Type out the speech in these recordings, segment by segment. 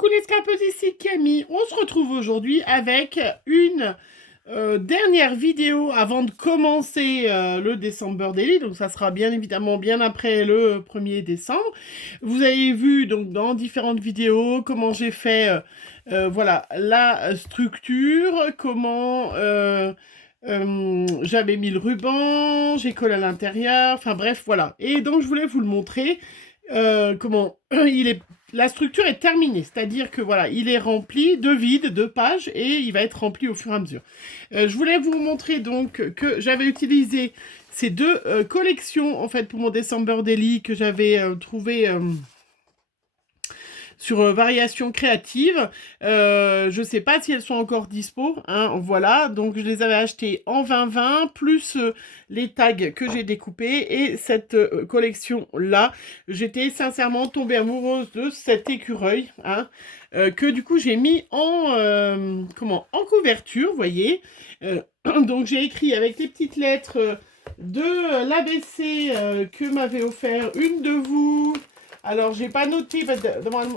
Coucou les scrapeuses, ici Camille. On se retrouve aujourd'hui avec une dernière vidéo avant de commencer le December Daily. Donc ça sera bien évidemment bien après le 1er décembre. Vous avez vu donc dans différentes vidéos comment j'ai fait voilà, la structure, comment j'avais mis le ruban, j'ai collé à l'intérieur, enfin bref, voilà. Et donc je voulais vous le montrer comment il est. La structure est terminée, c'est-à-dire que voilà, il est rempli de vide, de pages, et il va être rempli au fur et à mesure. Je voulais vous montrer donc que j'avais utilisé ces deux collections en fait pour mon December Daily que j'avais trouvé sur Variations Créatives. Je ne sais pas si elles sont encore dispo, hein, voilà. Donc, je les avais achetées en 2020, plus les tags que j'ai découpés. Et cette collection-là, j'étais sincèrement tombée amoureuse de cet écureuil, hein, que du coup, j'ai mis en, en couverture, vous voyez. Donc, j'ai écrit avec les petites lettres de l'ABC que m'avait offert une de vous. Alors, j'ai pas noté, parce que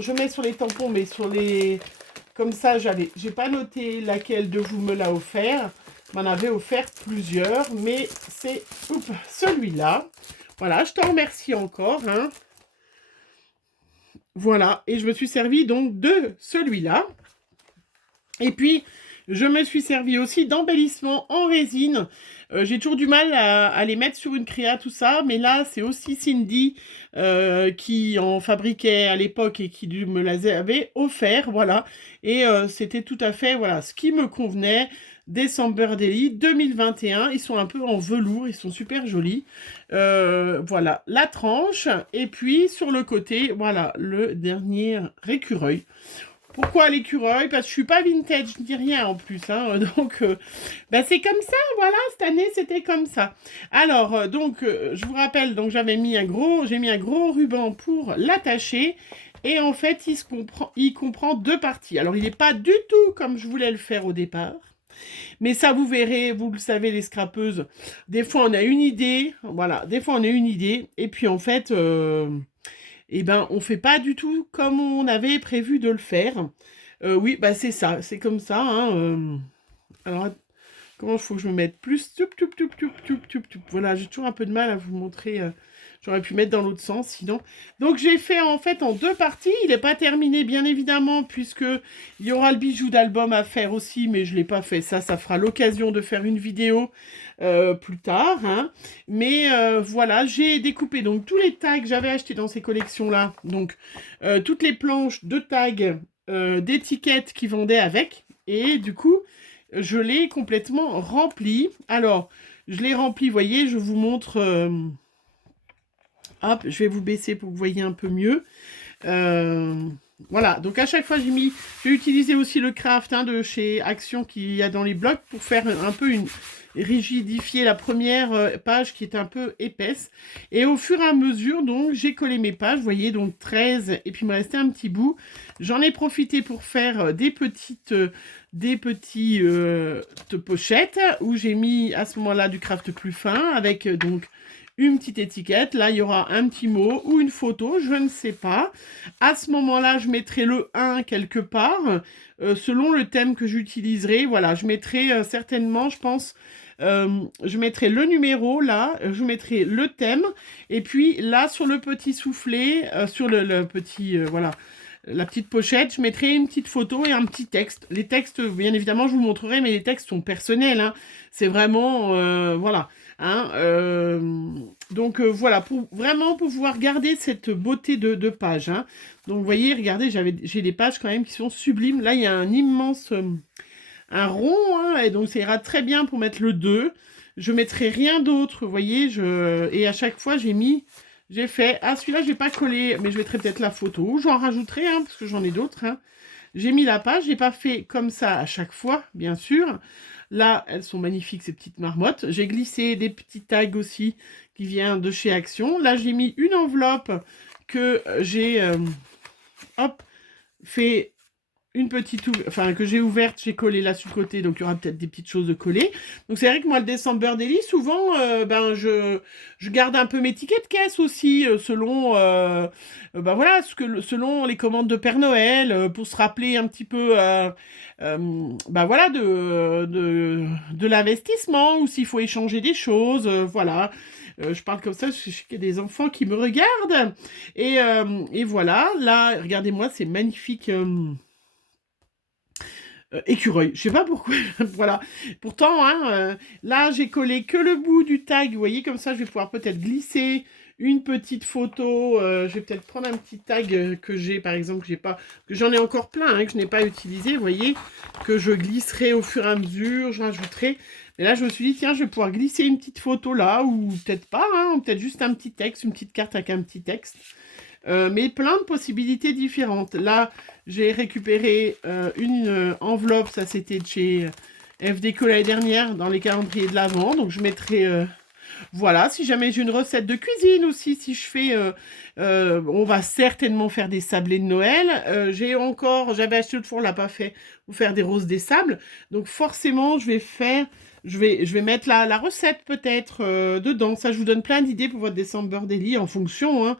je mets sur les tampons, mais sur les... Comme ça, j'ai pas noté laquelle de vous me l'a offert. M'en avait offert plusieurs, mais c'est celui-là. Voilà, je te remercie encore, hein. Voilà, et je me suis servi donc de celui-là. Et puis, je me suis servi aussi d'embellissement en résine. J'ai toujours du mal à les mettre sur une créa, tout ça. Mais là, c'est aussi Cindy qui en fabriquait à l'époque et qui me les avait offert. Voilà. Et c'était tout à fait voilà, ce qui me convenait. December Daily 2021. Ils sont un peu en velours. Ils sont super jolis. Voilà, la tranche. Et puis, sur le côté, voilà, le dernier récureuil. Pourquoi l'écureuil? Parce que je suis pas vintage, je dis rien en plus, hein, donc bah c'est comme ça, voilà, cette année c'était comme ça. Alors je vous rappelle, donc j'ai mis un gros ruban pour l'attacher, et en fait il comprend deux parties. Alors il n'est pas du tout comme je voulais le faire au départ, mais ça vous verrez, vous le savez les scrapeuses, des fois on a une idée, voilà, des fois on a une idée, et puis en fait eh ben, on fait pas du tout comme on avait prévu de le faire. Oui, bah c'est ça, c'est comme ça, hein, alors, comment il faut que je me mette plus? Voilà, j'ai toujours un peu de mal à vous montrer. J'aurais pu mettre dans l'autre sens, sinon. Donc, j'ai fait en fait en deux parties. Il n'est pas terminé, bien évidemment, puisque il y aura le bijou d'album à faire aussi, mais je ne l'ai pas fait. Ça fera l'occasion de faire une vidéo plus tard, hein. Mais voilà, j'ai découpé donc tous les tags que j'avais achetés dans ces collections-là. Donc, toutes les planches de tags d'étiquettes qui vendaient avec. Et du coup, je l'ai complètement rempli. Alors, je l'ai rempli, vous voyez, je vous montre... hop, je vais vous baisser pour que vous voyez un peu mieux. Voilà, donc à chaque fois, j'ai utilisé aussi le craft hein, de chez Action qu'il y a dans les blocs pour faire un peu rigidifier la première page qui est un peu épaisse. Et au fur et à mesure, donc, j'ai collé mes pages, vous voyez, donc 13, et puis il me restait un petit bout. J'en ai profité pour faire des petites pochettes où j'ai mis à ce moment-là du craft plus fin avec donc une petite étiquette. Là, il y aura un petit mot ou une photo, je ne sais pas. À ce moment-là, je mettrai le 1 quelque part, selon le thème que j'utiliserai. Voilà, je mettrai certainement, je pense, je mettrai le numéro, là, je mettrai le thème, et puis là, sur le petit soufflet, sur le petit, voilà, la petite pochette, je mettrai une petite photo et un petit texte. Les textes, bien évidemment, je vous montrerai, mais les textes sont personnels, hein. C'est vraiment, voilà. Hein, donc voilà, pour vraiment pouvoir garder cette beauté de page. Hein. Donc vous voyez, regardez, j'ai des pages quand même qui sont sublimes. Là, il y a un immense, un rond, hein, et donc ça ira très bien pour mettre le 2. Je mettrai rien d'autre, vous voyez, et à chaque fois, j'ai fait, ah celui-là, je n'ai pas collé, mais je mettrai peut-être la photo, j'en rajouterai, hein, parce que j'en ai d'autres. Hein. J'ai mis la page, j'ai pas fait comme ça à chaque fois, bien sûr. Là, elles sont magnifiques, ces petites marmottes. J'ai glissé des petits tags aussi qui viennent de chez Action. Là, j'ai mis une enveloppe que j'ai hop, fait une petite, enfin que j'ai ouverte, j'ai collé là sur le côté, donc il y aura peut-être des petites choses de coller. Donc c'est vrai que moi le December Daily, souvent, ben je garde un peu mes tickets de caisse aussi, selon, ben voilà, selon les commandes de Père Noël, pour se rappeler un petit peu, ben voilà, de l'investissement, ou s'il faut échanger des choses, voilà. Je parle comme ça, je sais qu'il y a des enfants qui me regardent. Et voilà, là, regardez-moi, c'est magnifique. Écureuil, je sais pas pourquoi, voilà. Pourtant, hein, là, j'ai collé que le bout du tag, vous voyez, comme ça, je vais pouvoir peut-être glisser une petite photo. Je vais peut-être prendre un petit tag que j'ai, par exemple, que j'en ai encore plein, hein, que je n'ai pas utilisé, vous voyez, que je glisserai au fur et à mesure, je rajouterai. Mais là, je me suis dit, tiens, je vais pouvoir glisser une petite photo là, ou peut-être pas, hein, ou peut-être juste un petit texte, une petite carte avec un petit texte. Mais plein de possibilités différentes. Là, j'ai récupéré une enveloppe, ça c'était de chez FDco l'année dernière, dans les calendriers de l'Avent. Donc je mettrai, voilà, si jamais j'ai une recette de cuisine aussi, si je fais, on va certainement faire des sablés de Noël. J'avais acheté le four, on l'a pas fait, pour faire des roses des sables. Donc forcément, je vais mettre la recette peut-être dedans. Ça, je vous donne plein d'idées pour votre December Daily en fonction, hein.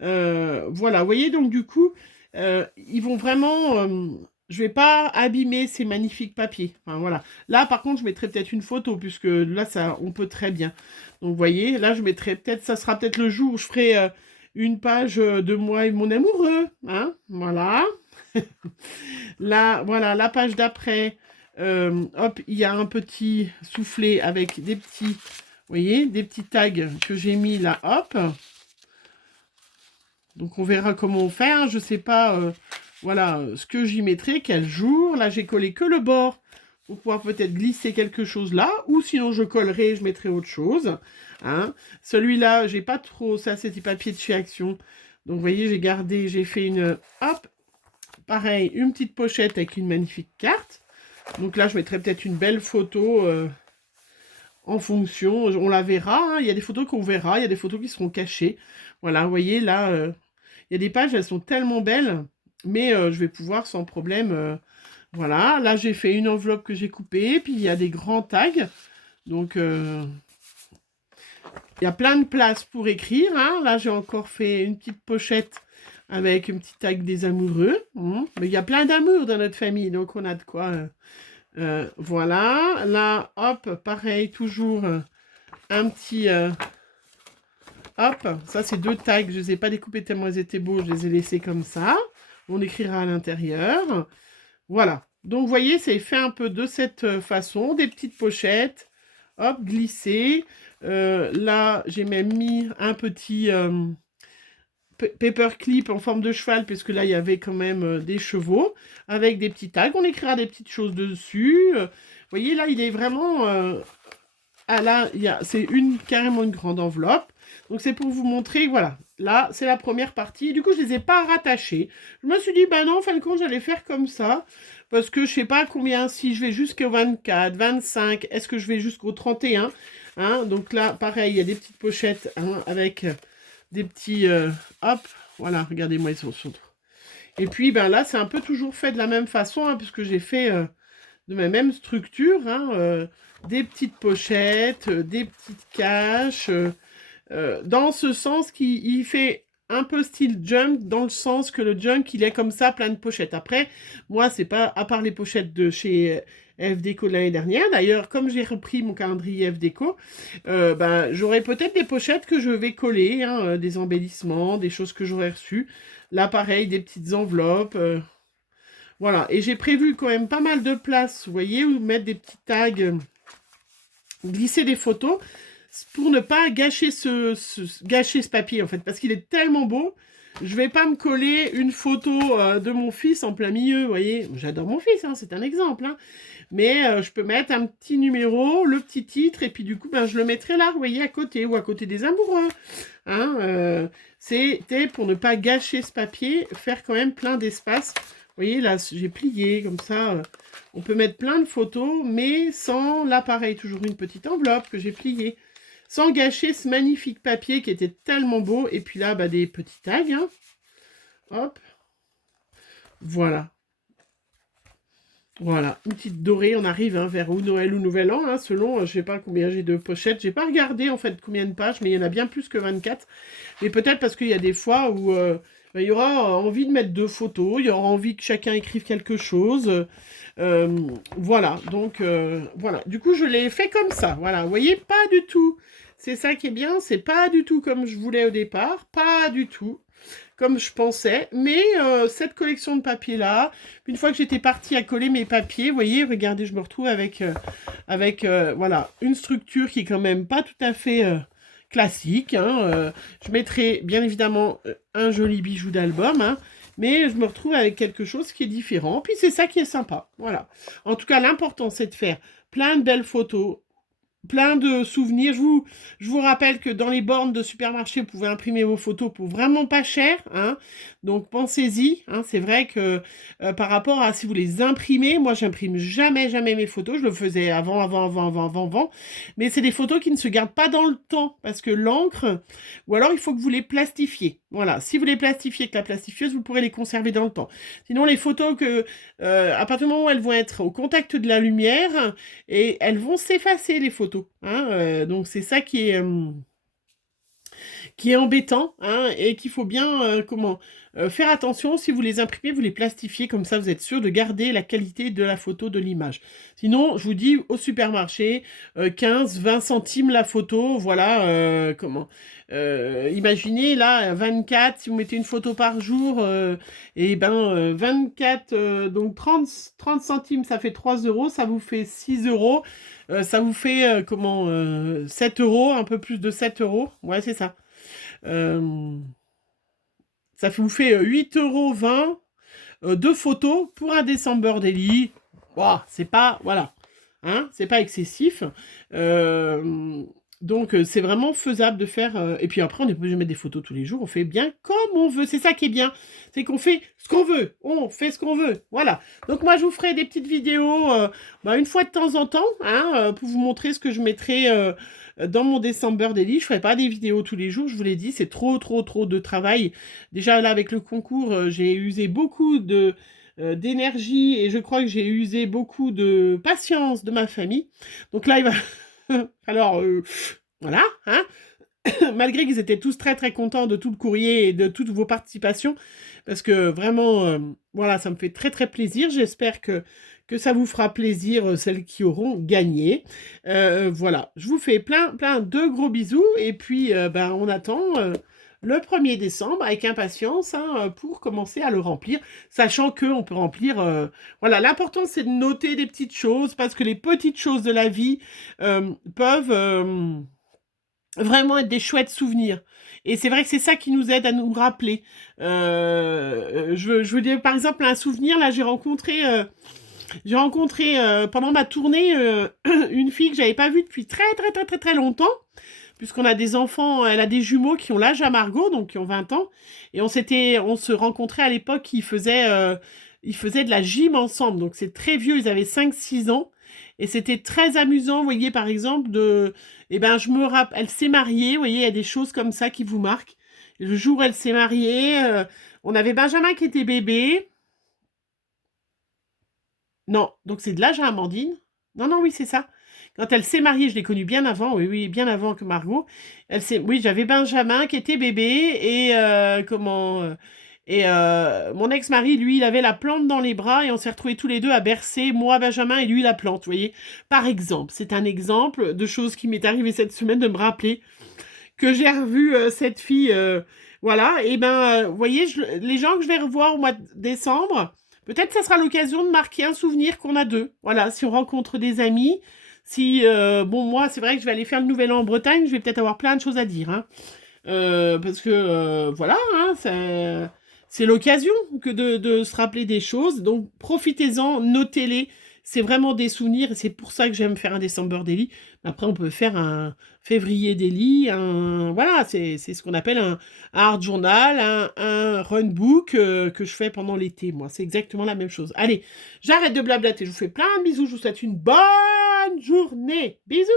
Voilà, vous voyez, donc du coup, ils vont vraiment... je vais pas abîmer ces magnifiques papiers. Enfin, voilà. Là, par contre, je mettrai peut-être une photo, puisque là, ça, on peut très bien. Donc, vous voyez, là, je mettrai peut-être... Ça sera peut-être le jour où je ferai une page de moi et mon amoureux. Hein, voilà. Là, voilà, la page d'après. Hop, il y a un petit soufflet avec des petits... Vous voyez, des petits tags que j'ai mis là, hop. Donc on verra comment on fait, hein. Je sais pas, voilà, ce que j'y mettrai, quel jour. Là, j'ai collé que le bord pour pouvoir peut-être glisser quelque chose là. Ou sinon, je collerai, je mettrai autre chose. Hein. Celui-là, j'ai pas trop... Ça, c'est du papier de chez Action. Donc, vous voyez, j'ai gardé, j'ai fait une... Hop, pareil, une petite pochette avec une magnifique carte. Donc là, je mettrai peut-être une belle photo en fonction. On la verra, hein. Il y a des photos qu'on verra, il y a des photos qui seront cachées. Voilà, vous voyez, là... il y a des pages, elles sont tellement belles, mais je vais pouvoir sans problème... voilà, là j'ai fait une enveloppe que j'ai coupée, puis il y a des grands tags. Donc, il y a plein de place pour écrire. Hein. Là, j'ai encore fait une petite pochette avec un petit tag des amoureux. Mais il y a plein d'amour dans notre famille, donc on a de quoi... voilà, là, hop, pareil, toujours un petit... hop, ça c'est deux tags, je ne les ai pas découpés tellement ils étaient beaux, je les ai laissés comme ça. On écrira à l'intérieur. Voilà, donc vous voyez, c'est fait un peu de cette façon, des petites pochettes, hop, glissées. Là, j'ai même mis un petit paperclip en forme de cheval, parce que là, il y avait quand même des chevaux, avec des petits tags. On écrira des petites choses dessus. Vous voyez, là, il est vraiment... ah là, c'est carrément une grande enveloppe. Donc c'est pour vous montrer, voilà. Là, c'est la première partie. Du coup, je ne les ai pas rattachés. Je me suis dit, bah non, en fin de compte, j'allais faire comme ça. Parce que je ne sais pas combien, si je vais jusqu'au 24, 25, est-ce que je vais jusqu'au 31, hein. Donc là, pareil, il y a des petites pochettes, hein, avec des petits... hop, voilà, regardez-moi, ils sont... Et puis, ben là, c'est un peu toujours fait de la même façon, hein, puisque j'ai fait de ma même structure, hein, des petites pochettes, des petites caches, dans ce sens qu'il fait un peu style junk, dans le sens que le junk, il est comme ça, plein de pochettes. Après, moi, c'est pas, à part les pochettes de chez FDeco l'année dernière, d'ailleurs, comme j'ai repris mon calendrier FDeco, ben, j'aurai peut-être des pochettes que je vais coller, hein, des embellissements, des choses que j'aurais reçues. Là, pareil, des petites enveloppes, voilà, et j'ai prévu quand même pas mal de place, vous voyez, où mettre des petits tags, glisser des photos, pour ne pas gâcher gâcher ce papier, en fait, parce qu'il est tellement beau. Je vais pas me coller une photo de mon fils en plein milieu, vous voyez. J'adore mon fils, hein, c'est un exemple, hein. Mais je peux mettre un petit numéro, le petit titre, et puis du coup, ben, je le mettrai là, vous voyez, à côté, ou à côté des amoureux. Hein, c'était pour ne pas gâcher ce papier, faire quand même plein d'espace. Vous voyez, là, j'ai plié, comme ça, on peut mettre plein de photos, mais sans l'appareil, toujours une petite enveloppe que j'ai pliée. Sans gâcher ce magnifique papier qui était tellement beau. Et puis là, bah, des petits tags, hein. Hop. Voilà. Voilà, une petite dorée, on arrive hein, vers ou Noël ou Nouvel An, hein, selon, je sais pas combien j'ai de pochettes, j'ai pas regardé en fait combien de pages, mais il y en a bien plus que 24. Mais peut-être parce qu'il y a des fois où il y aura envie de mettre 2 photos, il y aura envie que chacun écrive quelque chose. Voilà, donc voilà. Du coup, je l'ai fait comme ça, voilà. Vous voyez, pas du tout. C'est ça qui est bien, c'est pas du tout comme je voulais au départ, pas du tout comme je pensais. Mais cette collection de papiers-là, une fois que j'étais partie à coller mes papiers, vous voyez, regardez, je me retrouve avec, voilà, une structure qui est quand même pas tout à fait classique. Hein, je mettrai bien évidemment un joli bijou d'album, hein, mais je me retrouve avec quelque chose qui est différent. Puis c'est ça qui est sympa. Voilà. En tout cas, l'important, c'est de faire plein de belles photos, plein de souvenirs. Je vous rappelle que dans les bornes de supermarché, vous pouvez imprimer vos photos pour vraiment pas cher. Hein. Donc pensez-y. Hein. C'est vrai que par rapport à si vous les imprimez, moi j'imprime jamais, jamais mes photos. Je le faisais avant. Mais c'est des photos qui ne se gardent pas dans le temps parce que l'encre, ou alors il faut que vous les plastifiez. Voilà. Si vous les plastifiez avec la plastifieuse, vous pourrez les conserver dans le temps. Sinon, les photos à partir du moment où elles vont être au contact de la lumière, et elles vont s'effacer les photos. Hein, donc c'est ça qui est embêtant hein, et qu'il faut bien faire attention. Si vous les imprimez, vous les plastifiez, comme ça vous êtes sûr de garder la qualité de la photo, de l'image. Sinon, je vous dis, au supermarché, 15-20 centimes la photo, voilà, imaginez là, 24, si vous mettez une photo par jour, et ben 24, donc 30 centimes, ça fait 3 euros, ça vous fait 6 euros, ça vous fait 7 euros, un peu plus de 7 euros, ouais c'est ça. Euh, Ça vous fait 8,20 € de photos pour un December Daily. Wow, c'est pas, voilà, hein, c'est pas excessif. Euh, donc c'est vraiment faisable de faire. Et puis après, on est pas obligé de mettre des photos tous les jours. On fait bien comme on veut. C'est ça qui est bien. C'est qu'on fait ce qu'on veut. On fait ce qu'on veut. Voilà. Donc moi, je vous ferai des petites vidéos une fois de temps en temps hein, pour vous montrer ce que je mettrai dans mon December Daily. Je ferai pas des vidéos tous les jours. Je vous l'ai dit, c'est trop de travail. Déjà là, avec le concours, j'ai usé beaucoup d'énergie et je crois que j'ai usé beaucoup de patience de ma famille. Donc là, il va... Alors, voilà, hein. Malgré qu'ils étaient tous très contents de tout le courrier et de toutes vos participations, parce que vraiment, voilà, ça me fait très plaisir. J'espère que ça vous fera plaisir, celles qui auront gagné. Voilà, je vous fais plein de gros bisous, et puis on attend le 1er décembre avec impatience hein, pour commencer à le remplir, sachant qu'on peut remplir... voilà, l'important c'est de noter des petites choses, parce que les petites choses de la vie peuvent vraiment être des chouettes souvenirs. Et c'est vrai que c'est ça qui nous aide à nous rappeler. Je veux dire, par exemple, un souvenir, là, j'ai rencontré pendant ma tournée une fille que j'avais pas vue depuis très longtemps, puisqu'on a des enfants, elle a des jumeaux qui ont l'âge à Margot, donc qui ont 20 ans, et on se rencontrait à l'époque, ils faisaient de la gym ensemble, donc c'est très vieux, ils avaient 5-6 ans, et c'était très amusant, vous voyez, par exemple, je me rappelle, elle s'est mariée, vous voyez, il y a des choses comme ça qui vous marquent. Le jour où elle s'est mariée, on avait Benjamin qui était bébé. Non, donc c'est de l'âge à Amandine. Non, oui, c'est ça. Quand elle s'est mariée, je l'ai connue bien avant, oui, bien avant que Margot. Oui, j'avais Benjamin qui était bébé mon ex-mari, lui, il avait la plante dans les bras et on s'est retrouvés tous les deux à bercer, moi Benjamin et lui la plante, vous voyez. Par exemple, c'est un exemple de chose qui m'est arrivée cette semaine de me rappeler que j'ai revu cette fille, voilà. Et vous voyez, les gens que je vais revoir au mois de décembre. Peut-être que ça sera l'occasion de marquer un souvenir qu'on a d'eux. Voilà, si on rencontre des amis, si... moi, c'est vrai que je vais aller faire le Nouvel An en Bretagne, je vais peut-être avoir plein de choses à dire. Hein. Parce que, voilà, hein, c'est l'occasion que de se rappeler des choses. Donc, profitez-en, notez-les. C'est vraiment des souvenirs et c'est pour ça que j'aime faire un December Daily. Après, on peut faire un février daily, voilà, c'est ce qu'on appelle un art journal, un run book que je fais pendant l'été, moi. C'est exactement la même chose. Allez, j'arrête de blablater. Je vous fais plein de bisous. Je vous souhaite une bonne journée. Bisous.